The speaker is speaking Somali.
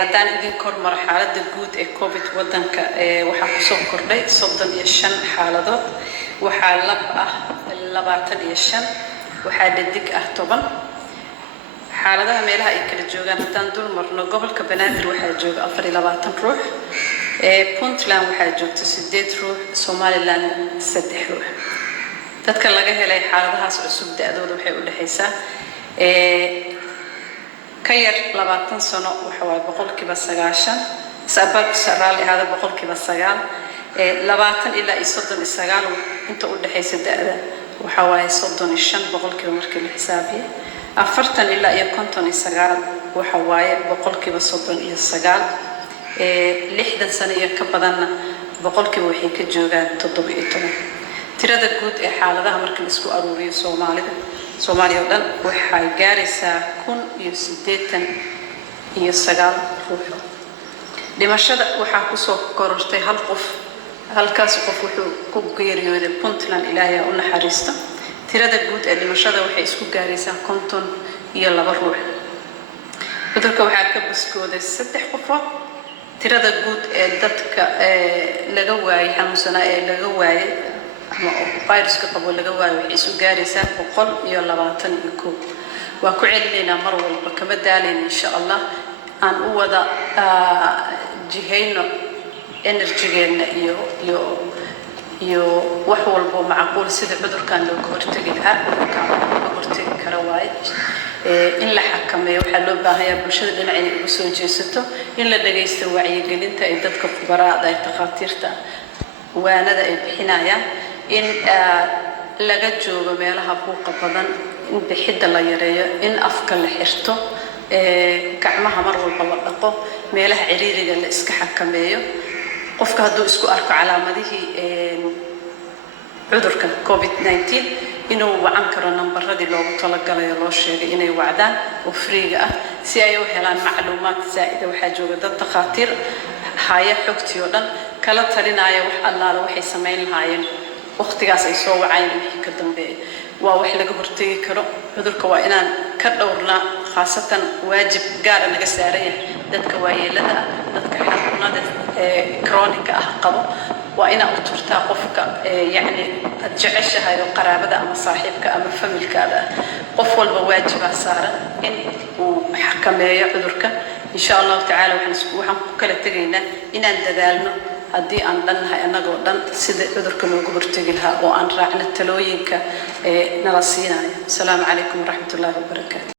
haddaan idin kormaro xaaladda guud ee covid wadanka waxaa ku soo kordhay 35 xaaladood waxaa lab ah 25 waxaa dhadig ah 10 xaaladaha meelaha ay kala joogaan haddaan dul marno gobolka Banaadir waxaa jooga 24 ruux Puntland waxaa joogta 8 ruux Somaliland 3 ruux dadka laga helay xaaladahaas cusub da'dooda waxay u dhaxaysaa كير لبعضن سنة وحوالي بقول كبا سجاشن سبب سرالي هذا بقول كبا سجال لبعضن إلا يصدن السجال وأنت قلت حيث الدأرة وحوالي صدن الشن بقول كبا مركب الحسابي أفرتن إلا يكونتن السجال وحوالي بقول كبا صدن السجال لحدا سنة يكبدنا بقول كبا وحيك الجوجان تطبيقتنا ترى ده جود حالة ده مركب اسكو أروري Soomaaliya dhan waxay gaaraysaa 1,809 ruux dhimashada waxaa ku soo korortay hal qof halkaas qof wuxuu ku geeriyooday Puntland Ilaahay u naxariisto tirada guud ee dhimashada waxay isku gaaraysaa 52 ruux cudurka waxaa ka buskooday 3 qofood tirada guud ee dadka laga waayay xanuunsanaa ee laga waayay فيروس كقبول لجواه وحيسو جارسة وقل يلباتن يكون وكعل لنا مرة والبكمة دالين إن شاء الله أن أوضع جهينا إنرجينا يو وحول بمعقول سيد بدر كان لو كورتجلها كان كورتج كروايد إن لحكم يوحلو بها برشة دنعين بسوي جسته إن لدقيست وعي قلنت إدت كخبراء ذا تخاطرته وأنا ذا بحناية إن laga joogo meelaha buuqa badan in bixida la yareeyo in afka la xirto gacmaha mar walba la dhaqo meelaha ciriiriga la iska xakameeyo qofka hadduu isku arko calaamadihii cudurka covid-19 inuu wacan karo nambaradii loogu talagalay loo sheegay inay wacdaan oo freega ah si ay u helaan macluumaad zaa'id waxaa jooga dad takhaatiir haya xogtiyo dhan kala talinaya wax allaala waxay sameyn lahaayeen waqtigaas ay soo wacayeen wixii ka dambeeyay waa wax laga hortagi karo cudurka waa inaan ka dhowrna khaasatan waajib gaar ah naga saaran yahay dadka waayeelada dadka xanuunada chronic ah qabo waa inaan u turtaa qofka yani jeceshahay qaraabada ama saaxiibka ama familkaada qof walba waajib saaran in uu xakameeyo cudurka insha Allah ta'ala waxaan ku kala tagaynaa inaan dadaalno haddii aan dhannahay annagoo dhan sida cudurka loogu hortagi lahaa oo aan raacno talooyinka nala siinayo. Assalaamu calaykum waraxmatullaahi wabarakaatuh.